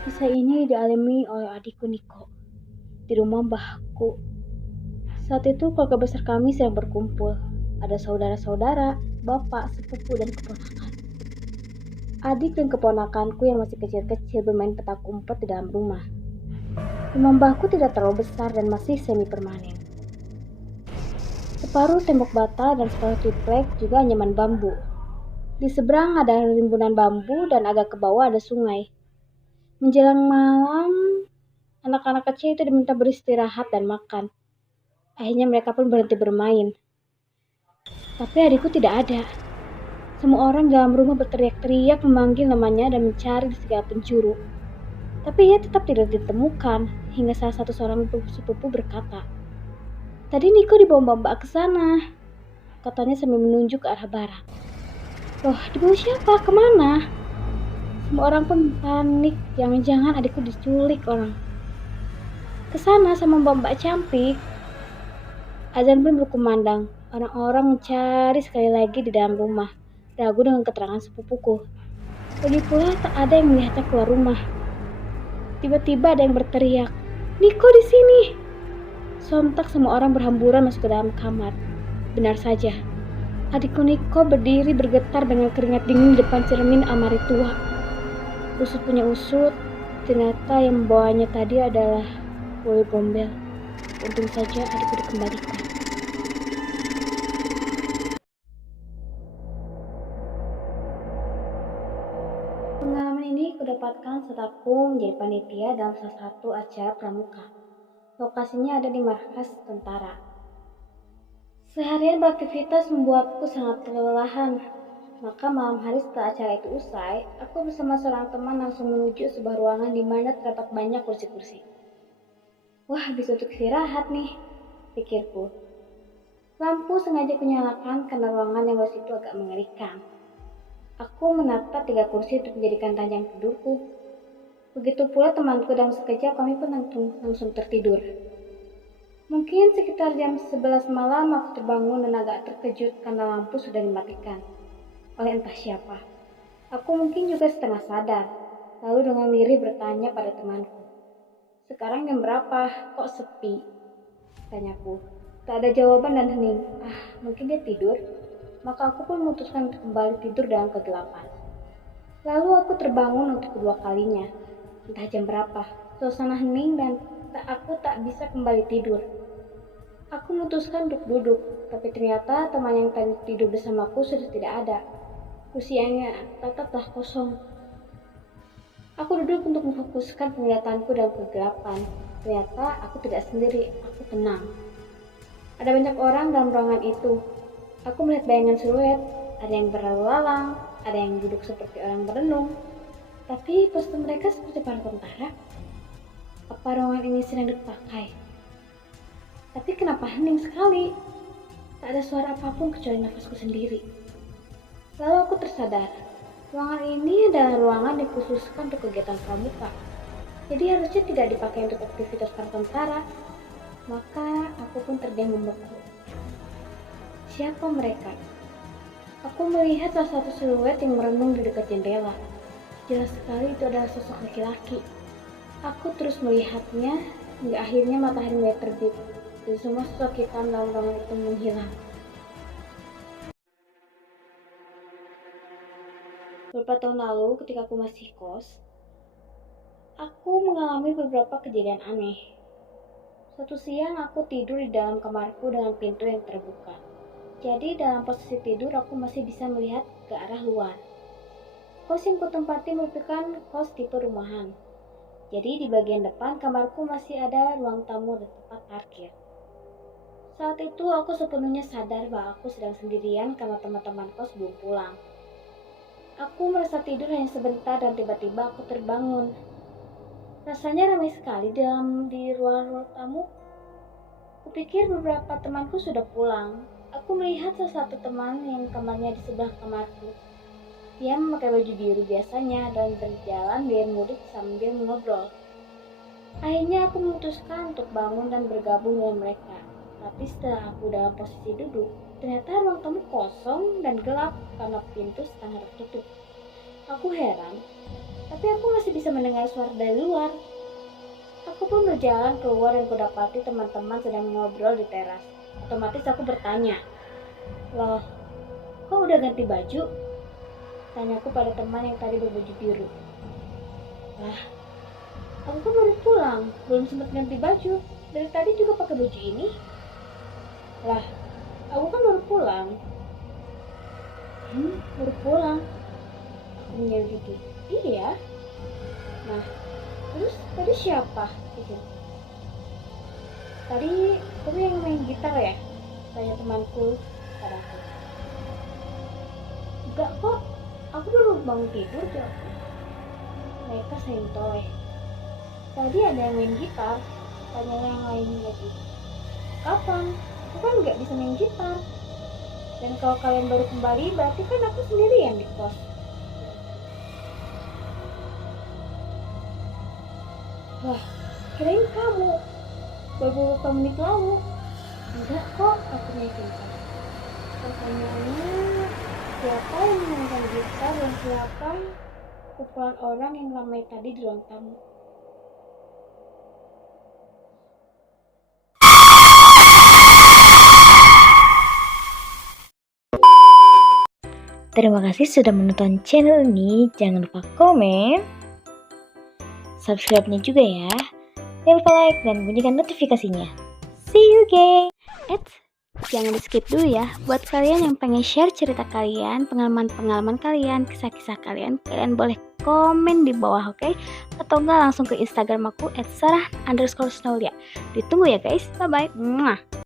Kisah ini dialami oleh adikku Niko di rumah mbahku. Saat itu keluarga besar kami sedang berkumpul. Ada saudara-saudara, bapak, sepupu, dan keponakan. Adik dan keponakanku yang masih kecil-kecil bermain petak umpet di dalam rumah. Rumah mbahku tidak terlalu besar dan masih semi permanen. Separuh tembok bata dan separuh triplek juga anyaman bambu. Di seberang ada rimbunan bambu dan agak ke bawah ada sungai. Menjelang malam, anak-anak kecil itu diminta beristirahat dan makan. Akhirnya mereka pun berhenti bermain. Tapi adikku tidak ada. Semua orang dalam rumah berteriak-teriak memanggil namanya dan mencari di segala penjuru. Tapi ia tetap tidak ditemukan, hingga salah satu seorang sepupu berkata, "Tadi Niko dibawa mbak ke sana," katanya sambil menunjuk ke arah barat. "Loh, dibawa siapa? Kemana?" Semua orang pun panik, jangan-jangan adikku diculik orang. "Ke sana sama mbak cantik." Azan pun berkumandang. Orang-orang mencari sekali lagi di dalam rumah, ragu dengan keterangan sepupuku. Lagi pula tak ada yang melihatnya keluar rumah. Tiba-tiba ada yang berteriak, "Niko di sini!" Sontak semua orang berhamburan masuk ke dalam kamar. Benar saja, adikku Niko berdiri bergetar dengan keringat dingin di depan cermin almari tua. Usut punya usut, ternyata yang membawanya tadi adalah kulit gombel. Untung saja adikku dikembalikan. Pengalaman ini kudapatkan saat aku menjadi panitia dalam salah satu acara pramuka. Lokasinya ada di markas tentara. Seharian beraktivitas membuatku sangat kelelahan. Maka malam hari setelah acara itu usai, aku bersama seorang teman langsung menuju sebuah ruangan di mana terdapat banyak kursi-kursi. Wah, bisa untuk istirahat nih, pikirku. Lampu sengaja kunyalakan karena ruangan yang luas itu agak mengerikan. Aku menatap 3 kursi untuk menjadikan ranjang tidurku. Begitu pula temanku, dalam sekejap kami pun langsung tertidur. Mungkin sekitar jam 11 malam aku terbangun dan agak terkejut karena lampu sudah dimatikan oleh entah siapa. Aku mungkin juga setengah sadar, lalu dengan lirih bertanya pada temanku, "Sekarang jam berapa? Kok sepi?" tanyaku. Tak ada jawaban dan hening. Mungkin dia tidur. Maka aku pun memutuskan untuk kembali tidur dalam kegelapan. Lalu aku terbangun untuk kedua kalinya. Entah jam berapa, suasana hening dan aku tak bisa kembali tidur. Aku memutuskan untuk duduk, tapi ternyata teman yang tadi tidur bersamaku sudah tidak ada. Kursinya tetaplah kosong. Aku duduk untuk memfokuskan penglihatanku dalam kegelapan. Ternyata aku tidak sendiri, aku tenang. Ada banyak orang dalam ruangan itu. Aku melihat bayangan siluet, ada yang berlalu lalang, ada yang duduk seperti orang merenung. Tapi postur mereka seperti para tentara. Apa ruangan ini sedang dipakai? Tapi kenapa hening sekali? Tak ada suara apapun kecuali nafasku sendiri. Lalu aku tersadar, ruangan ini adalah ruangan dikhususkan untuk kegiatan pramuka. Jadi harusnya tidak dipakai untuk aktivitas para tentara. Maka aku pun terdiam membeku. Siapa mereka? Aku melihat salah satu siluet yang merenung di dekat jendela. Jelas sekali itu adalah sosok laki-laki. Aku terus melihatnya hingga akhirnya matahari mulai terbit dan semua sosok hitam dalam ruangan itu menghilang. Beberapa tahun lalu ketika aku masih kos, aku mengalami beberapa kejadian aneh. Suatu siang aku tidur di dalam kamarku dengan pintu yang terbuka. Jadi dalam posisi tidur aku masih bisa melihat ke arah luar. Kos yang kutempati merupakan kos tipe rumahan. Jadi di bagian depan kamarku masih ada ruang tamu dan tempat parkir. Saat itu aku sepenuhnya sadar bahwa aku sedang sendirian karena teman-teman kos belum pulang. Aku merasa tidur hanya sebentar dan tiba-tiba aku terbangun. Rasanya ramai sekali di ruang tamu. Kupikir beberapa temanku sudah pulang. Aku melihat salah satu teman yang kamarnya di sebelah kamarku. Dia memakai baju biru biasanya dan berjalan biar mudik sambil mengobrol. Akhirnya aku memutuskan untuk bangun dan bergabung dengan mereka. Tapi setelah aku dalam posisi duduk, ternyata ruang tamu kosong dan gelap karena pintu setengah tertutup. Aku heran, tapi aku masih bisa mendengar suara dari luar. Aku pun berjalan keluar dan kudapati teman-teman sedang ngobrol di teras. Otomatis aku bertanya, "Loh, kok udah ganti baju?" Tanyaku pada teman yang tadi berbaju biru. "Lah, aku kan baru pulang, belum sempat ganti baju. Dari tadi juga pakai baju ini." "Lah, aku kan baru pulang." Baru pulang?" Aku menjawab gitu. "Iya." "Nah, terus tadi siapa?" Gitu. "Tadi kamu yang main gitar ya?" Tanya temanku padaku. "Enggak kok, aku baru bangun tidur," jawabku. Mereka sentoy. "Tadi ada yang main gitar," tanya yang lain lagi. "Kapan? Aku kan nggak bisa main gitar. Dan kalau kalian baru kembali, berarti kan aku sendirian di kos." "Wah, kirain kamu baru beberapa menit lalu." "Enggak kok," aku meyakinkan. Pertanyaannya, siapa yang memainkan gitar dan siapa kumpulan orang yang ramai tadi di ruang tamu? Terima kasih sudah menonton channel ini. Jangan lupa komen, subscribe-nya juga ya. Jangan lupa like dan bunyikan notifikasinya. See you guys. Jangan di skip dulu ya. Buat kalian yang pengen share cerita kalian, pengalaman-pengalaman kalian, kisah-kisah kalian, kalian boleh komen di bawah, oke? Atau enggak langsung ke Instagram aku @sarah_snaulia. Ditunggu ya guys. Bye bye.